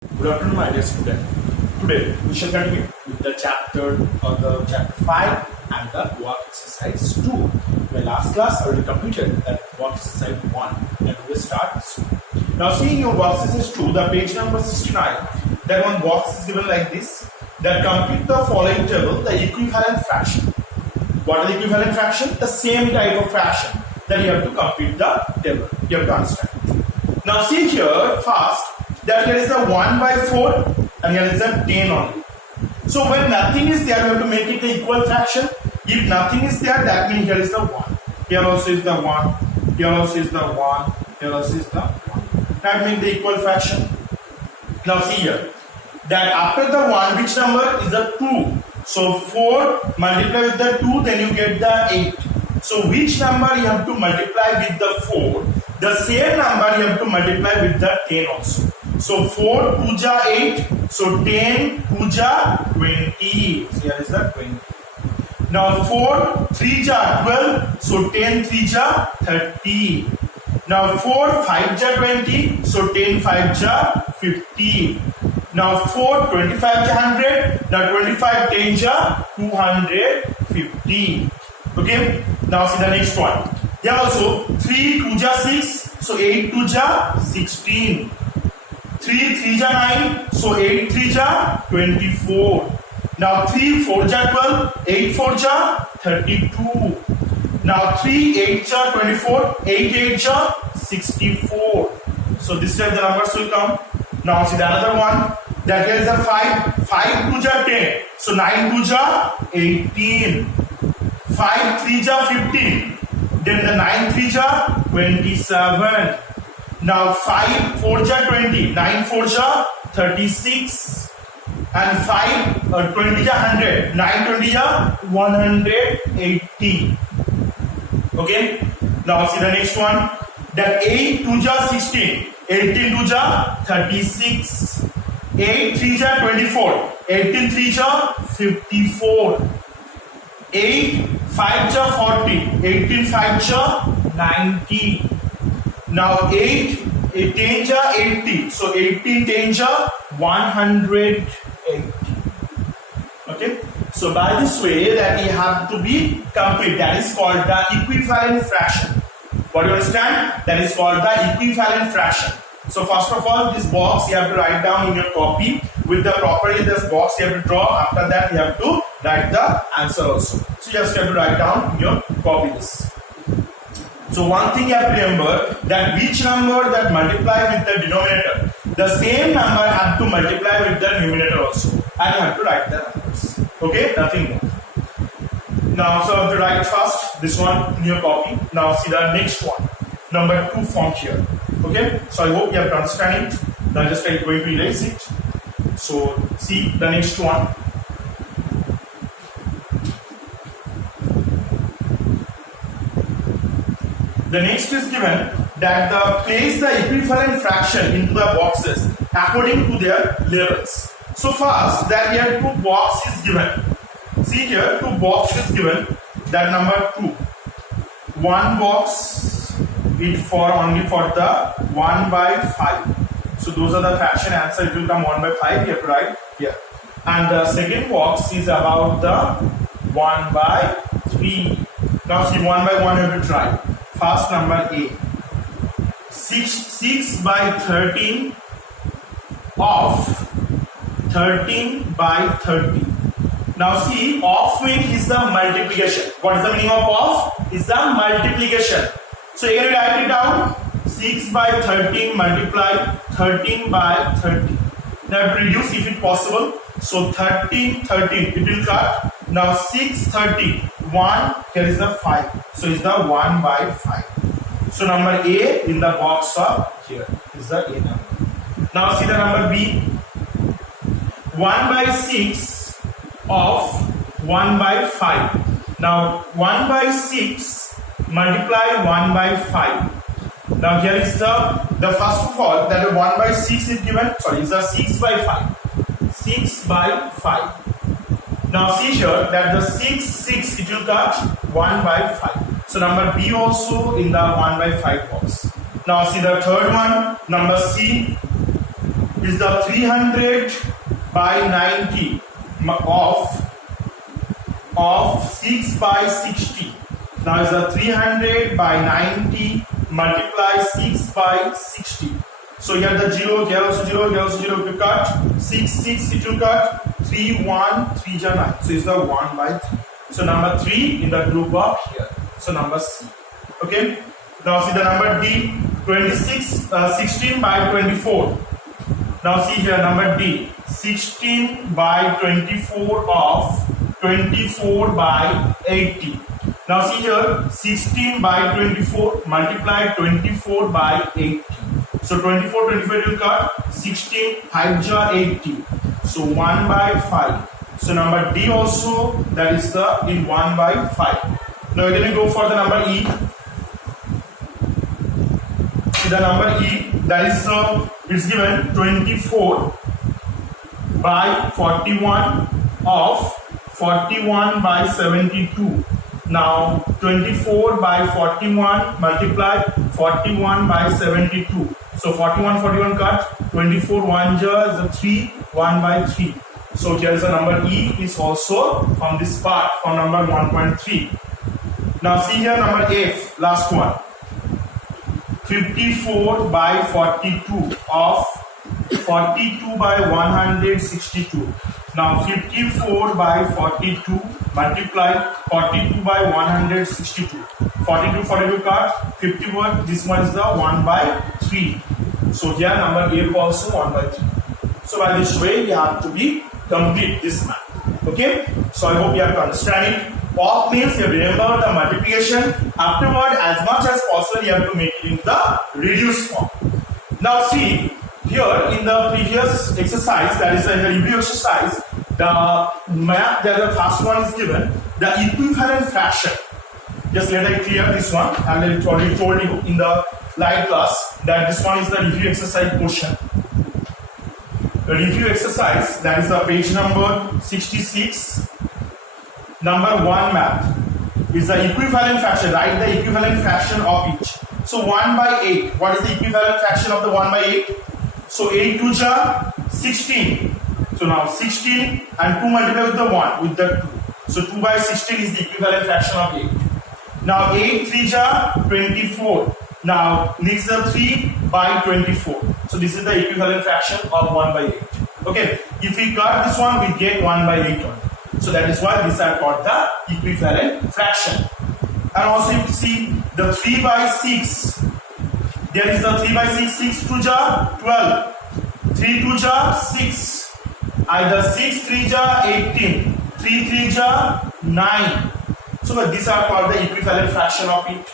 Good afternoon, my dear student. Today we shall continue with the chapter 5 and the work exercise 2. In the last class, I already completed that work exercise 1 and we will start this one. Now, see in your work exercise 2, the page number 69, that one box is given like this. That complete the following table, the equivalent fraction. What is the equivalent fraction? The same type of fraction that you have to complete the table. You have to understand it. Now, see here first. That here is a 1 by 4 and here is a 10 only. So when nothing is there, we have to make it the equal fraction. If nothing is there, that means here is the 1. Here also is the 1. Here also is the 1. Here also is the 1. That means the equal fraction. Now see here. That after the 1, which number is the 2? So 4 multiply with the 2, then you get the 8. So which number you have to multiply with the 4? The same number you have to multiply with the 10 also. So 4 2 ja 8. So 10 2 ja 20. So here is the 20. Now 4 3 ja 12. So 10 3 ja 30. Now 4 5 ja 20. So 10 5 ja 50. Now 4 25 ja 100. Now 25 10 ja 250. Okay. Now see the next one. Here also 3 2 ja 6. So 8 2 ja 16. 3 3 ja 9. So 8 3 ja 24. Now 3 4 ja 12. 8 4 ja 32. Now 3 8 ja 24. 8 8 ja 64. So this time the numbers will come. Now see the another one. That here is a 5. 5 2 ja 10. So 9 2 ja 18. 5 3 ja 15. Then the 9 3 ja 27. Now 5 4 ja 20. 9 4 ja 36. And 5 20 ja 100. 9 20 ja 180. Okay. Now see the next one. That 8 2 ja 16. 18 2 ja 36. 8 3 ja 24. 18 3 ja 54. 8 5 ja 40. 18 5 ja 90. Now 8 10 ja 80. So 18 10 ja 180. Okay. So by this way that we have to be complete. That is called the equivalent fraction. What do you understand? That is called the equivalent fraction. So first of all, this box you have to write down in your copy with the properly this box you have to draw. After that you have to write the answer also. So you just have to write down in your copy this. So one thing you have to remember that which number that multiply with the denominator, the same number have to multiply with the numerator also, and you have to write the numbers. Okay, nothing more. Now so I have to write first this one in your copy. Now see the next one, number 2 form here. Okay, so I hope you have to understand it. Now just I'm going to erase it. So see the next one. The next is given that place the equivalent fraction into the boxes according to their levels. So first that here 2 box is given. See here 2 box is given. That number 2. 1 box is for only for the 1 by 5. So those are the fraction answer. It will come 1 by 5. You have to write here. And the second box is about the 1 by 3. Now see 1 by 1 you have to try. First number A. 6 by 13 of 13 by 30. Now see, of means is the multiplication. What is the meaning of? Is the multiplication. So here you write it down. 6 by 13 multiply 13 by 30. Now reduce if it possible. So 13 it will cut. Now 6 30 1, here is the 5. So is the 1 by 5. So number A in the box of here is the A number. Now see the number B. 1 by 6 of 1 by 5. Now 1 by 6 multiply 1 by 5. Now here is the first of all that 1 by 6 is given. Sorry, is the 6 by 5. 6 by 5. Now see here that the 6 it will cut 1 by 5. So number B also in the 1 by 5 box. Now see the third one, number C. is the 300 by 90 of 6 by 60. Now is the 300 by 90 multiply 6 by 60. So here the 0, here also 0, here also 0, if you cut 6, 6, it will cut 3, 1, 3 is 9. So it's the 1 by 3. So number 3 in the group of here. So number C. Okay. Now see the number D, 16 by 24. Now see here number D, 16 by 24 of 24 by 80. Now see here 16 by 24 multiply 24 by 80. So 24 will cut 16 5 ja 80. So 1 by 5. So number D also, that is the in 1 by 5. Now we're going to go for the number E. The number E, that is it's given 24 by 41 of 41 by 72. Now 24 by 41 multiply 41 by 72. So 41 cut 24 1 ja is a 3 1 by 3. So here is the number E is also from this part from number 1.3. Now see here number F, last one. 54 by 42 of 42 by 162. Now 54 by 42 multiply 42 by 162. 42 cut 51. This one is the 1 by 3. So here number F also 1 by 3. So by this way you have to be complete this math. Okay. So I hope you have to understand it. Walk means you remember the multiplication. Afterward, as much as possible, you have to make it in the reduced form. Now see, here in the previous exercise, that is in the review exercise, the math, the first one is given, the equivalent fraction. Just let me clear this one. I already told you in the live class that this one is the review exercise portion. The review exercise, that is the page number 66. Number 1 math is the equivalent fraction. Write the equivalent fraction of each. So 1 by 8. What is the equivalent fraction of the 1 by 8? So 8 2 ja 16. So now 16 and 2 multiplied with the 1 with the 2. So 2 by 16 is the equivalent fraction of 8. Now 8 3 ja 24. Now next the 3 by 24. So this is the equivalent fraction of 1 by 8. Okay. If we cut this one, we get 1 by 8 only. So that is why these are called the equivalent fraction. And also if you see the 3 by 6, there is the 3 by 6, 6 2 ja 12, 3 2 ja 6, either 6 3 ja 18, 3 3 ja 9. So these are called the equivalent fraction of it.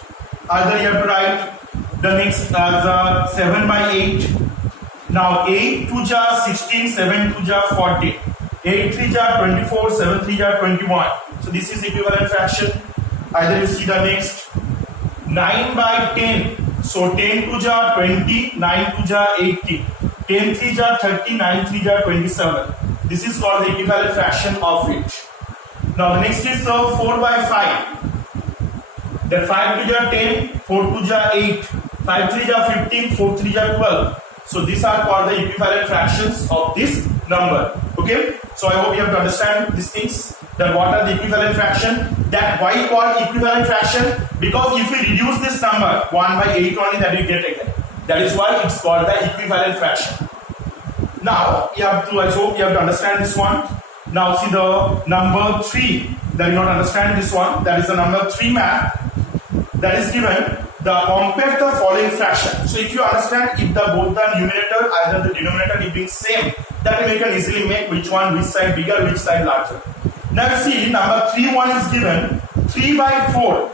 Either you have to write the next as 7 by 8. Now 8 2 ja 16, 7 2 ja 40. 8 3 ja 24, 7 3 ja 21. So this is equivalent fraction. Either you see the next 9 by 10. So 10 2 ja 20, 9 2 ja 80. 10 3 ja 30, 9 3 ja 27. This is called the equivalent fraction of it. Now the next is 4 by 5. Then 5 2 ja 10, 4 2 ja 8, 5 3 ja 15, 4 3 ja 12. So these are called the equivalent fractions of this number. Okay. So I hope you have to understand these things. That what are the equivalent fraction? That why called equivalent fraction? Because if we reduce this number 1 by 8 only, that we get again. That is why it's called the equivalent fraction. Now you have to, I hope you have to understand this one. Now see the number 3. That you not understand this one. That is the number 3 math. That is given. The compare the following fraction. So if you understand if the both the numerator either the denominator is being same, that we can easily make which side bigger, which side larger. Now see number 3 1 is given 3 by 4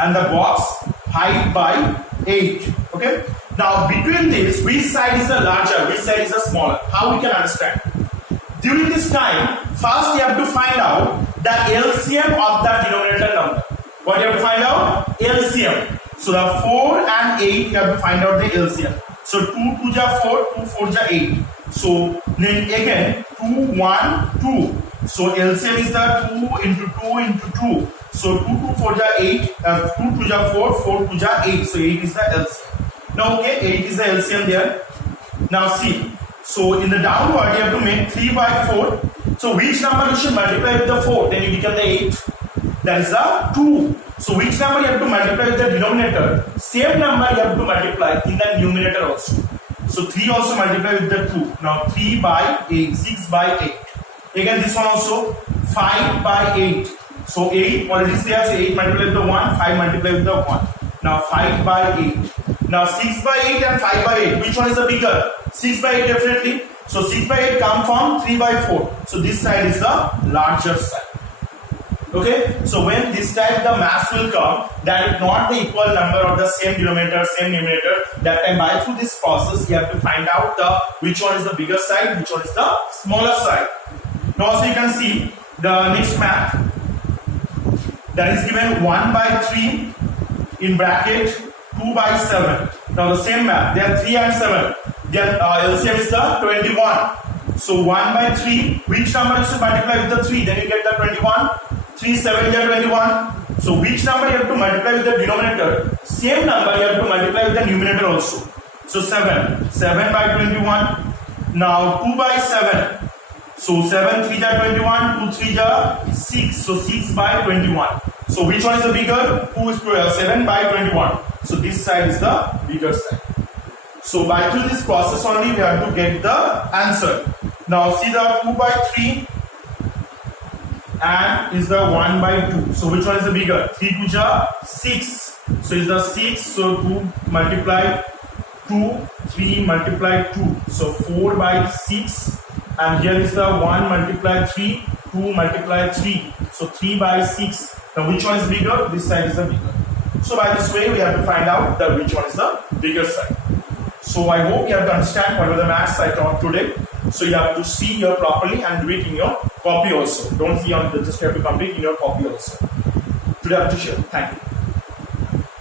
and the box 5 by 8. Okay. Now between this, which side is the larger, which side is the smaller? How we can understand? During this time, first you have to find out the LCM of the denominator number. What you have to find out? LCM. So the 4 and 8 you have to find out the LCM. So 2 2 ja 4, 2 4 ja 8. So then again 2 1 2. So LCM is the 2 into 2 into 2. So 2 2 4 ja 8, 2 2 ja 4, 4 2 ja 8. So 8 is the LCM. Now okay, 8 is the LCM there. Now see, so in the downward you have to make 3 by 4. So which number you should multiply with the 4? Then you become the 8. That is the 2. So which number you have to multiply with the denominator? Same number you have to multiply in the numerator also. So 3 also multiply with the 2. Now 3 by 8, 6 by 8. Again this one also 5 by 8. So 8 already there, so 8 multiply with the 1, 5 multiply with the 1. Now 5 by 8. Now 6 by 8 and 5 by 8. Which one is the bigger? 6 by 8 definitely. So 6 by 8 come from 3 by 4. So this side is the larger side. Okay. So when this type the mass will come, that is not the equal number of the same denominator, same numerator. That time by through this process, you have to find out the which one is the bigger side, which one is the smaller side. Now also you can see the next math. That is given 1 by 3 in bracket 2 by 7. Now the same math, they are 3 and 7. Their LCM is the 21. So 1 by 3, which number is to multiply with the 3? Then you get the 21. 3, 7, they are 21. So which number you have to multiply with the denominator? Same number you have to multiply with the numerator also. So 7. 7 by 21. Now 2 by 7. So 7 3 are 21, 2 3 are 6. So 6 by 21. So which one is the bigger? 7 by 21. So this side is the bigger side. So by through this process only we have to get the answer. Now see the 2 by 3 and is the 1 by 2. So which one is the bigger? 3 2 are 6. So is the 6. So 2 multiply 2, 3 multiply 2. So 4 by 6. And here is the 1 multiply 3, 2 multiply 3. So 3 by 6. Now which one is bigger? This side is the bigger. So by this way we have to find out that which one is the bigger side. So I hope you have to understand what are the maths I taught today. So you have to see here properly and do it in your copy also. Don't see on the just have to complete in your copy also. Today I have to share. Thank you.